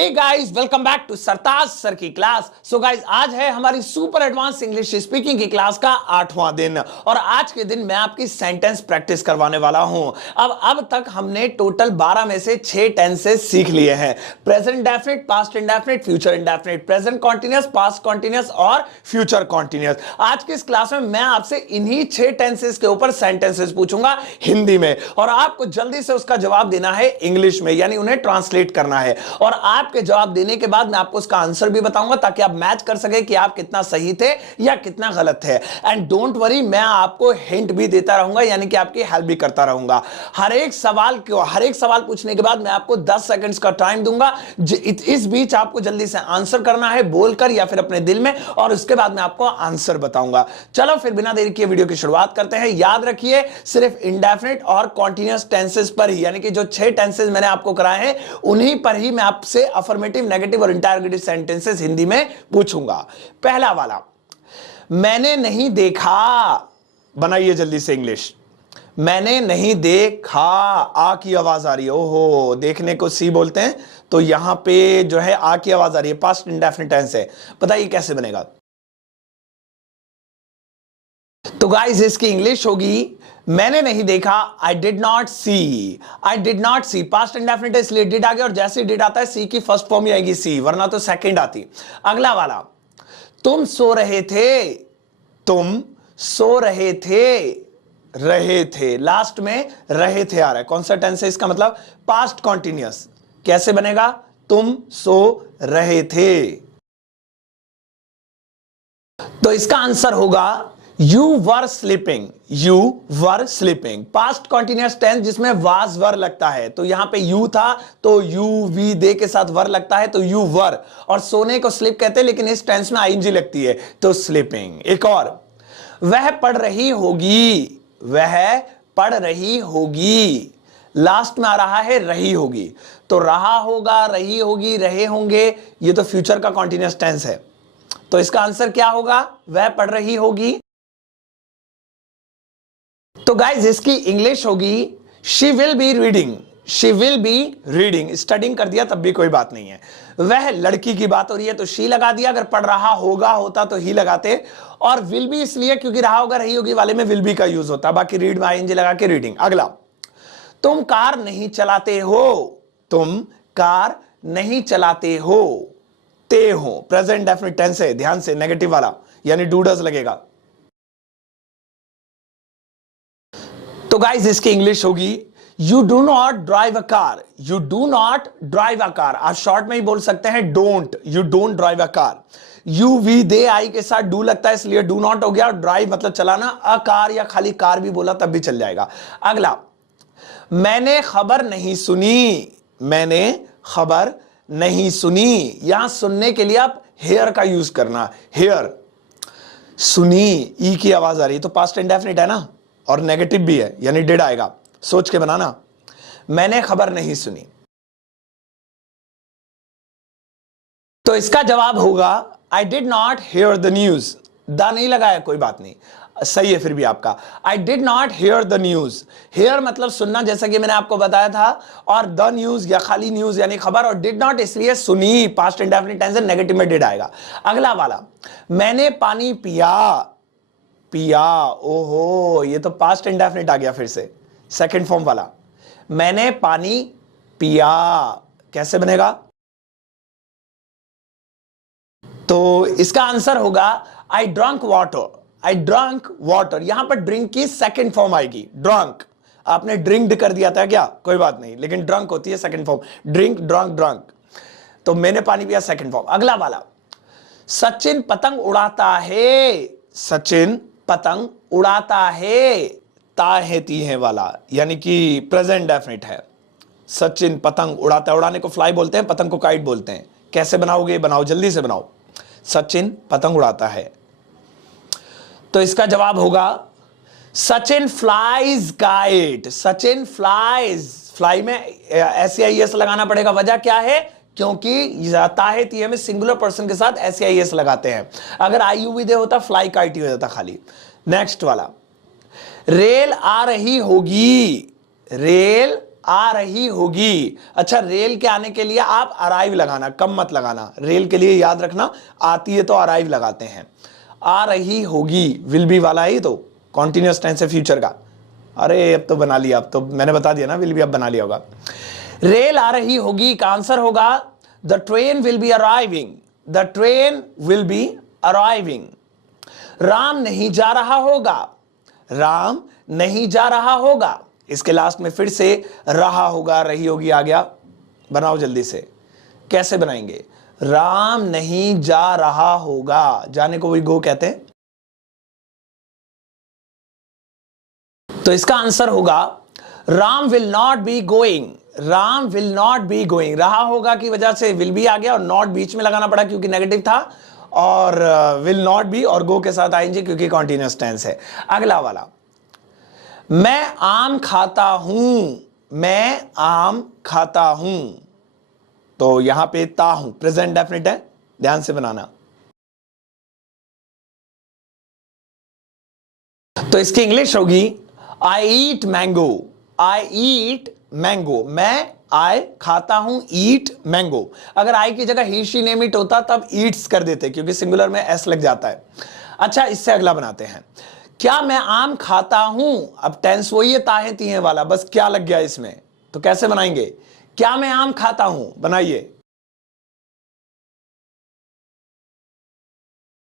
Hey guys, welcome back to Sartaj sir की class. So guys, आज है हमारी सुपर एडवांस इंग्लिश स्पीकिंग की क्लास का 8वां दिन और आज के दिन मैं आपकी सेंटेंस प्रैक्टिस करवाने वाला हूं। अब तक हमने टोटल 12 में से 6 टेंसेस सीख लिए हैं। Present indefinite, past indefinite, future indefinite, present continuous, past continuous और फ्यूचर कॉन्टिन्यूअस। आज की इस क्लास में मैं आपसे इन्हीं 6 टेंसेस के ऊपर सेंटेंसेस पूछूंगा हिंदी में और आपको जल्दी से उसका जवाब देना है इंग्लिश में, यानी उन्हें ट्रांसलेट करना है। और आपके जवाब देने के बाद मैं आपको उसका आंसर भी बताऊंगा ताकि आप मैच कर सके कि आप कितना सही थे या कितना गलत थे। एंड डोंट वरी, मैं आपको हिंट भी देता रहूंगा, यानी कि आपकी हेल्प भी करता रहूंगा। हर एक सवाल पूछने के बाद मैं आपको 10 सेकंड्स का टाइम दूंगा। इस बीच आपको जल्दी से आंसर करना है बोलकर या फिर अपने दिल में, और उसके बाद मैं आपको आंसर बताऊंगा। चलो फिर बिना देरी किए वीडियो की शुरुआत करते हैं। याद रखिए, सिर्फ इंडेफिनिट और कॉन्टिन्यूअस टेंसेस पर ही, यानी कि जो 6 टेंसेस मैंने आपको कराए हैं उन्हीं पर ही मैं आपसे अफर्मेटिव, नेगेटिव और इंटरोगेटिव सेंटेंसेस हिंदी में पूछूंगा। पहला वाला, मैंने नहीं देखा। बनाइए जल्दी से इंग्लिश। मैंने नहीं देखा, आ की आवाज आ रही है। ओहो, देखने को सी बोलते हैं, तो यहां पे जो है आ की आवाज आ रही है, पास्ट इंडेफिनिट टेंस है। बताइए कैसे बनेगा। तो गाइस, इसकी इंग्लिश होगी, मैंने नहीं देखा, I did not see. I did not see past indefinite है, इसलिए डिड आ गया, और जैसे डिड आता है सी की फर्स्ट फॉर्म ही आएगी सी, वरना तो सेकंड आती। अगला वाला, तुम सो रहे थे। तुम सो रहे थे लास्ट में रहे थे आ रहा है। कौन सा टेंस है इसका? मतलब पास्ट कॉन्टिन्यूअस। कैसे बनेगा? तुम सो रहे थे। तो इसका आंसर होगा You were sleeping. You were sleeping. Past continuous tense जिसमें was were लगता है, तो यहां पे you था तो you we they के साथ were लगता है तो you were, और सोने को sleep कहते हैं लेकिन इस टेंस में ing लगती है तो sleeping। एक और, वह पढ़ रही होगी। वह पढ़ रही होगी, लास्ट में आ रहा है रही होगी, तो रहा होगा, रही होगी, रहे होंगे, ये तो फ्यूचर का कॉन्टिन्यूअस टेंस है। तो इसका आंसर क्या होगा? वह पढ़ रही होगी। तो गाइज, इसकी इंग्लिश होगी, she will be reading. She will be reading. Studying कर दिया तब भी कोई बात नहीं है। वह लड़की की बात हो रही है तो शी लगा दिया, अगर पढ़ रहा होगा होता तो ही लगाते, और विल बी इसलिए क्योंकि रहा होगा रही होगी वाले में विल बी का यूज होता, बाकी रीड में आईएनजी लगा के रीडिंग। अगला, तुम कार नहीं चलाते हो। तुम कार नहीं चलाते हो, ते हो, प्रेजेंट डेफिनिट टेंस है, ध्यान से, नेगेटिव वाला, यानी डू डज लगेगा। तो गाइज, इसकी इंग्लिश होगी, you do not drive a car. You do not drive a car. आप शॉर्ट में ही बोल सकते हैं don't. You don't drive a car. You we they I के साथ डू लगता है, इसलिए डू नॉट हो गया। ड्राइव मतलब चलाना, अ कार या खाली कार भी बोला तब भी चल जाएगा। अगला, मैंने खबर नहीं सुनी। मैंने खबर नहीं सुनी, यहां सुनने के लिए आप हेयर का यूज करना। हेयर, सुनी, ई की आवाज आ रही है तो पास्ट इंडेफिनिट है ना, और नेगेटिव भी है, यानी डिड आएगा। सोच के बनाना, मैंने खबर नहीं सुनी। तो इसका जवाब होगा, आई did not hear the news. The नहीं लगाया, कोई बात नहीं, सही है फिर भी आपका। I did not hear the news. Hear मतलब सुनना, जैसा कि मैंने आपको बताया था, और द न्यूज या खाली न्यूज यानी खबर, और डिड नॉट इसलिए सुनी, पास्ट इंडेफिनिट टेंस है, नेगेटिव में डिड आएगा। अगला वाला, मैंने पानी पिया। पिया, ओहो, ये तो पास्ट इंडेफिनिट आ गया फिर से, सेकंड फॉर्म वाला। मैंने पानी पिया, कैसे बनेगा? तो इसका आंसर होगा, आई ड्रंक वाटर। आई ड्रंक वाटर, यहां पर ड्रिंक की सेकंड फॉर्म आएगी, ड्रंक। आपने ड्रिंक्ड कर दिया था क्या? कोई बात नहीं, लेकिन ड्रंक होती है second form, drink, drunk, drunk. तो मैंने पानी पिया, सेकंड फॉर्म। अगला वाला, सचिन पतंग उड़ाता है। सचिन पतंग उड़ाता है, ता है ती है वाला, यानी कि प्रेजेंट डेफिनिट है। सचिन पतंग उड़ाता है, उड़ाने को फ्लाई बोलते हैं, पतंग को काइट बोलते हैं। कैसे बनाओगे? बनाओ, जल्दी से बनाओ। सचिन पतंग उड़ाता है, तो इसका जवाब होगा, Sachin flies kite. Sachin flies, fly में एस लगाना पड़ेगा। वजह क्या है? क्योंकि ताहे तीहे में सिंगुलर पर्सन के साथ एस लगाते हैं। अगर आईयू विदे होता फ्लाई काइट ही हो जाता खाली। नेक्स्ट वाला, रेल आ रही होगी। रेल आ रही होगी। अच्छा, रेल के आने के लिए आप अराइव लगाना, कम मत लगाना। रेल के लिए याद रखना, आती है तो अराइव लगाते हैं। आ रही होगी विल बी वाला ही तो कॉन्टिन्यूअस टेंस है फ्यूचर का। अरे अब तो बना लिया, अब तो मैंने बता दिया ना, विल बी अब बना लिया होगा। रेल आ रही होगी का आंसर होगा the train will be arriving, the train will be arriving. Ram नहीं जा रहा होगा, राम नहीं जा रहा होगा। इसके लास्ट में फिर से रहा होगा, रही होगी आ गया। बनाओ जल्दी से, कैसे बनाएंगे? राम नहीं जा रहा होगा, जाने को वही गो कहते हैं। तो इसका आंसर होगा Ram will not be going, Ram will not be going. रहा होगा की वजह से विल बी आ गया और नॉट बीच में लगाना पड़ा क्योंकि नेगेटिव था, और विल नॉट बी और गो के साथ आएंगे क्योंकि कॉन्टिन्यूअस टेंस है। अगला वाला, मैं आम खाता हूं, मैं आम खाता हूं। तो यहां पे ता हूं प्रेजेंट डेफिनेट है, ध्यान से बनाना। तो इसकी इंग्लिश होगी आई ईट मैंगो, आई ईट मैंगो। मैं आई खाता हूं, ईट मैंगो। अगर आई की जगह ही शी नेम इट होता तब ईट्स कर देते क्योंकि सिंगुलर में एस लग जाता है। अच्छा, इससे अगला बनाते हैं, क्या मैं आम खाता हूं। अब टेंस वही है ताहे तीहे वाला, बस क्या लग गया इसमें, तो कैसे बनाएंगे? क्या मैं आम खाता हूं, बनाइए।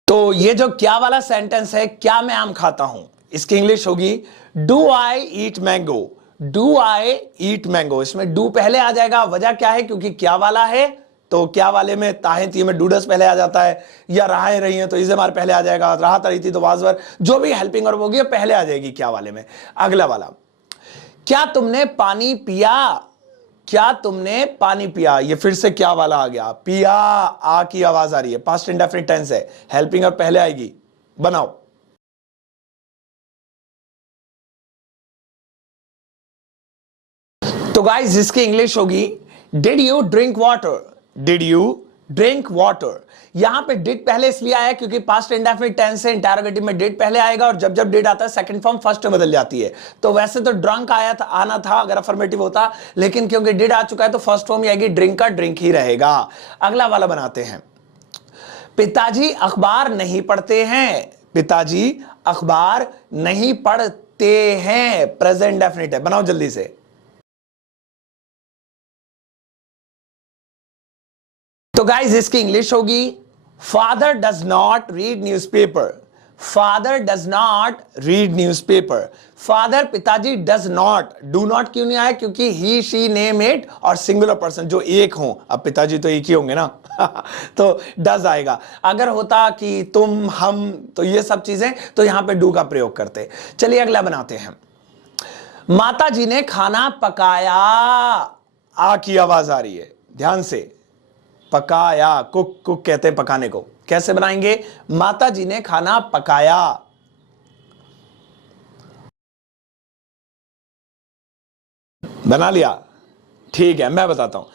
तो ये जो क्या वाला सेंटेंस है, क्या मैं आम खाता हूं, इसकी इंग्लिश होगी do I eat mango, do I eat mango. इसमें डू पहले आ जाएगा, वजह क्या है? क्योंकि क्या वाला है, तो क्या वाले में ताहे थी में डूडस पहले आ जाता है, या राहें रही हैं तो इज़ेमार पहले आ जाएगा, राहत रही थी तो वाजवर, जो भी हेल्पिंग और होगी पहले आ जाएगी क्या वाले में। अगला वाला, क्या तुमने पानी पिया, क्या तुमने पानी पिया। ये फिर से क्या वाला आ गया, पिया, आ की आवाज आ रही है, पास्ट इंडेफिनिट टेंस है, हेल्पिंग और पहले आएगी। बनाओ। तो गाइस इसकी इंग्लिश होगी did you drink water, did you drink water. यहां पे डिड पहले इसलिए आया क्योंकि पास्ट इंडेफिनिट टेंस है, इंटरोगेटिव में डिड पहले आएगा और जब जब डिड आता है सेकंड फॉर्म फर्स्ट में बदल जाती है। तो वैसे तो ड्रंक आया था, आना था अगर अफर्मेटिव होता, लेकिन क्योंकि डिड आ चुका है तो फर्स्ट फॉर्म ही आएगी, ड्रिंक का ड्रिंक ही रहेगा। अगला वाला बनाते हैं, पिताजी अखबार नहीं पढ़ते हैं, पिताजी अखबार नहीं पढ़ते हैं, प्रेजेंट डेफिनिट है। बनाओ जल्दी से। तो गाइज इसकी इंग्लिश होगी father does not read newspaper, father does not read newspaper. Father पिताजी डज नॉट, डू नॉट क्यों नहीं आया? क्योंकि ही शी नेम इट और सिंगुलर पर्सन जो एक हो, अब पिताजी तो एक ही होंगे ना तो डज आएगा। अगर होता कि तुम हम, तो ये सब चीजें, तो यहां पे डू का प्रयोग करते। चलिए अगला बनाते हैं, माता जी ने खाना पकाया, आ की आवाज आ रही है, ध्यान से। पकाया, कुक, कुक कहते हैं पकाने को। कैसे बनाएंगे? माता जी ने खाना पकाया। बना लिया? ठीक है, मैं बताता हूं।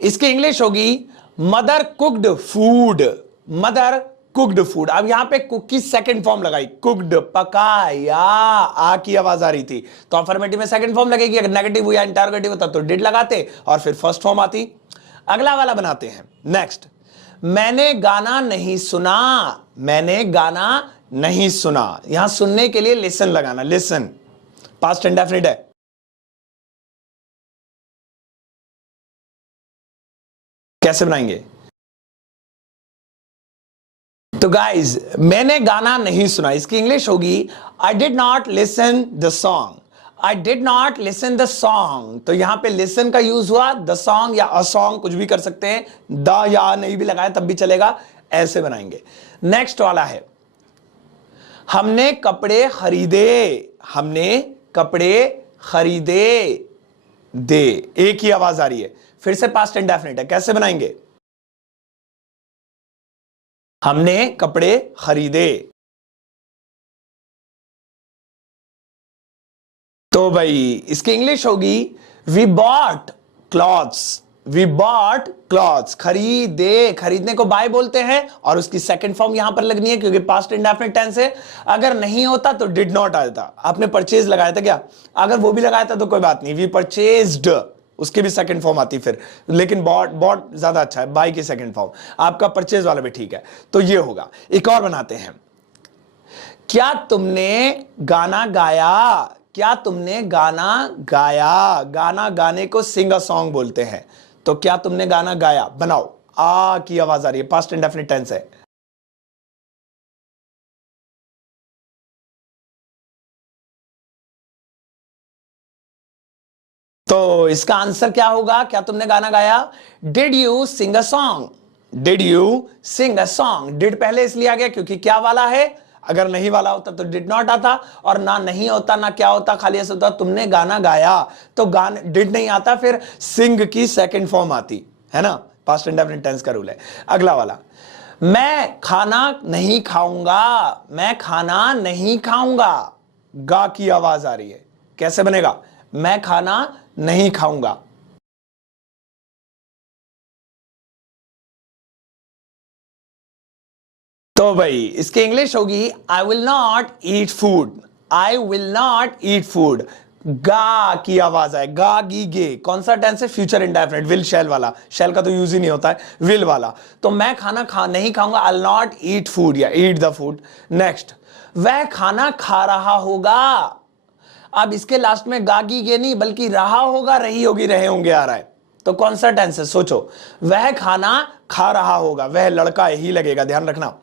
इसकी इंग्लिश होगी mother cooked food, mother cooked food. अब यहां पे कुक की सेकंड फॉर्म लगाई, कुक्ड, पकाया, आ की आवाज आ रही थी तो अफर्मेटिव में सेकंड फॉर्म लगेगी। अगर नेगेटिव हुआ इंटरोगेटिव होता तो डिड लगाते और फिर फर्स्ट फॉर्म आती। अगला वाला बनाते हैं, नेक्स्ट, मैंने गाना नहीं सुना, मैंने गाना नहीं सुना। यहां सुनने के लिए लिसन लगाना, लिसन, पास्ट इंडेफिनिट है। कैसे बनाएंगे? तो गाइज मैंने गाना नहीं सुना, इसकी इंग्लिश होगी आई did not listen the song, I did not listen the song. तो यहां पे लिसन का यूज हुआ, द सॉन्ग या अ सॉन्ग कुछ भी कर सकते हैं, द या नहीं भी लगाए तब भी चलेगा। ऐसे बनाएंगे। नेक्स्ट वाला है, हमने कपड़े खरीदे, हमने कपड़े खरीदे, दे, एक ही आवाज आ रही है, फिर से पास्ट इंडेफिनिट है। कैसे बनाएंगे? हमने कपड़े खरीदे। तो भाई इसकी इंग्लिश होगी we bought clothes, we bought clothes, खरीदे, खरीदने को बाय बोलते हैं और उसकी सेकंड फॉर्म यहां पर लगनी है क्योंकि पास्ट इंडेफिनिट टेंस है। अगर नहीं होता तो डिड नॉट आता। आपने परचेज लगाया था क्या? अगर वो भी लगाया था तो कोई बात नहीं, वी परचेज्ड, उसकी भी सेकंड फॉर्म आती फिर, लेकिन बॉट, बॉट ज्यादा अच्छा है, बाय की सेकंड फॉर्म। आपका परचेज वाला भी ठीक है, तो ये होगा। एक और बनाते हैं, क्या तुमने गाना गाया? क्या तुमने गाना गाया? गाना गाने को सिंग अ सॉन्ग बोलते हैं, तो क्या तुमने गाना गाया? बनाओ, आ की आवाज आ रही है, पास्ट इंडेफिनिट टेंस है। तो इसका आंसर क्या होगा? क्या तुमने गाना गाया? Did you sing a song? Did you sing a song? Did पहले इसलिए आ गया क्योंकि क्या वाला है, अगर नहीं वाला होता तो डिड नॉट आता, और ना नहीं होता ना क्या होता, खाली ऐसा होता तुमने गाना गाया, तो गाने डिड नहीं आता, फिर सिंग की सेकंड फॉर्म आती है ना, पास्ट इंडेफिनिट टेंस का रूल है। अगला वाला, मैं खाना नहीं खाऊंगा। मैं खाना नहीं खाऊंगा, गा की आवाज आ रही है, कैसे बनेगा? मैं खाना नहीं खाऊंगा। तो भाई इसकी इंग्लिश होगी I will not eat food. I will not eat food, गा की आवाज है, गा गी गे, कौन सा टेंस है? फ्यूचर इंडेफिनिट, विल शैल वाला, शैल का तो यूज ही नहीं होता है, विल वाला। तो मैं खाना नहीं खाऊंगा, I will not eat food या ईट द फूड। नेक्स्ट, वह खाना खा रहा होगा। अब इसके लास्ट में गागी गे नहीं बल्कि रहा होगा, रही होगी, रहे होंगे आ रहा है, तो कौन सा टेंस है? सोचो, वह खाना खा रहा होगा, वह लड़का ही लगेगा, ध्यान रखना।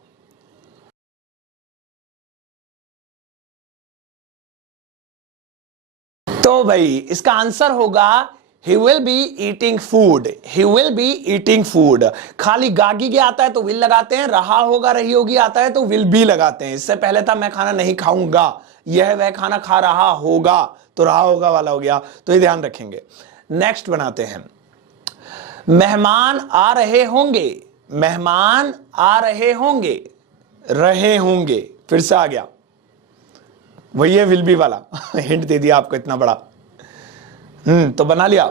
तो भाई इसका आंसर होगा he will be eating food. He will be eating food, खाली गागी के आता है तो विल लगाते हैं, रहा होगा रही होगी आता है तो विल बी लगाते हैं। इससे पहले था मैं खाना नहीं खाऊंगा, यह वह खाना खा रहा होगा, तो रहा होगा वाला हो गया, तो ये ध्यान रखेंगे। नेक्स्ट बनाते हैं, मेहमान आ रहे होंगे। मेहमान आ रहे होंगे, रहे होंगे, फिर से आ गया, वही है विल बी वाला। हिंट दे दिया आपको इतना बड़ा। तो बना लिया।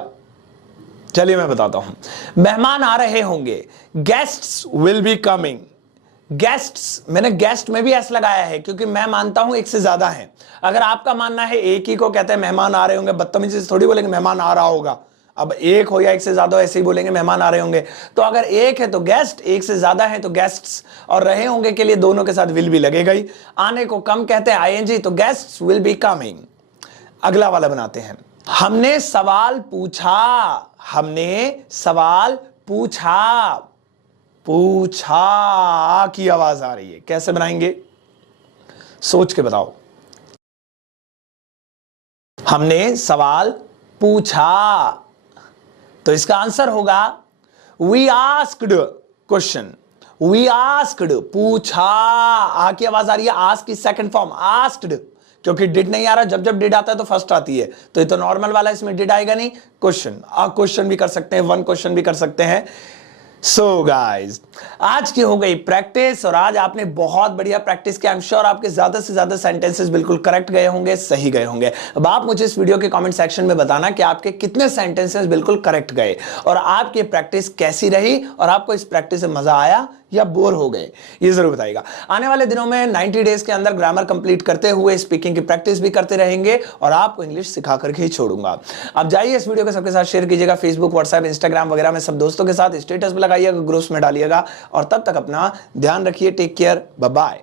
चलिए मैं बताता हूं, मेहमान आ रहे होंगे, guests will be coming. Guests, मैंने गेस्ट में भी एस लगाया है क्योंकि मैं मानता हूं एक से ज्यादा है। अगर आपका मानना है एक ही को कहते हैं मेहमान आ रहे होंगे, बदतमीजी से थोड़ी बोलेंगे मेहमान आ रहा होगा। अब एक हो या एक से ज्यादा ऐसे ही बोलेंगे मेहमान आ रहे होंगे। तो अगर एक है तो गेस्ट, एक से ज्यादा है तो गेस्ट्स, और रहे होंगे के लिए दोनों के साथ विल भी लगेगा ही। आने को कम कहते हैं आईएनजी, तो गेस्ट्स विल बी कमिंग। अगला वाला बनाते हैं, हमने सवाल पूछा। हमने सवाल पूछा, पूछा की आवाज आ रही है, कैसे बनाएंगे? सोच के बताओ। हमने सवाल पूछा, तो इसका आंसर होगा we asked question. We asked, पूछा, आ की आवाज आ रही है, आस्क की सेकंड फॉर्म आस्क्ड, क्योंकि डिड नहीं आ रहा, जब जब डिड आता है तो फर्स्ट आती है, तो ये तो नॉर्मल वाला, इसमें डिड आएगा नहीं। क्वेश्चन, आ क्वेश्चन भी कर सकते हैं, वन क्वेश्चन भी कर सकते हैं। सो गाइज, आज की हो गई प्रैक्टिस, और आज आपने बहुत बढ़िया प्रैक्टिस किया। आई एम श्योर आपके ज्यादा से ज्यादा सेंटेंसेस बिल्कुल करेक्ट गए होंगे, सही गए होंगे। अब आप मुझे इस वीडियो के कमेंट सेक्शन में बताना कि आपके कितने सेंटेंसेस बिल्कुल करेक्ट गए, और आपकी प्रैक्टिस कैसी रही, और आपको इस प्रैक्टिस से मजा आया या बोर हो गए, ये जरूर बताइएगा। आने वाले दिनों में 90 डेज के अंदर ग्रामर कंप्लीट करते हुए स्पीकिंग की प्रैक्टिस भी करते रहेंगे, और आपको इंग्लिश सिखा करके ही छोड़ूंगा। अब जाइए इस वीडियो को सबके साथ शेयर कीजिएगा, फेसबुक, व्हाट्सएप, इंस्टाग्राम वगैरह में सब दोस्तों के साथ स्टेटस पे लगाइएगा, ग्रुप्स में डालिएगा, और तब तक अपना ध्यान रखिए। Take care, bye bye.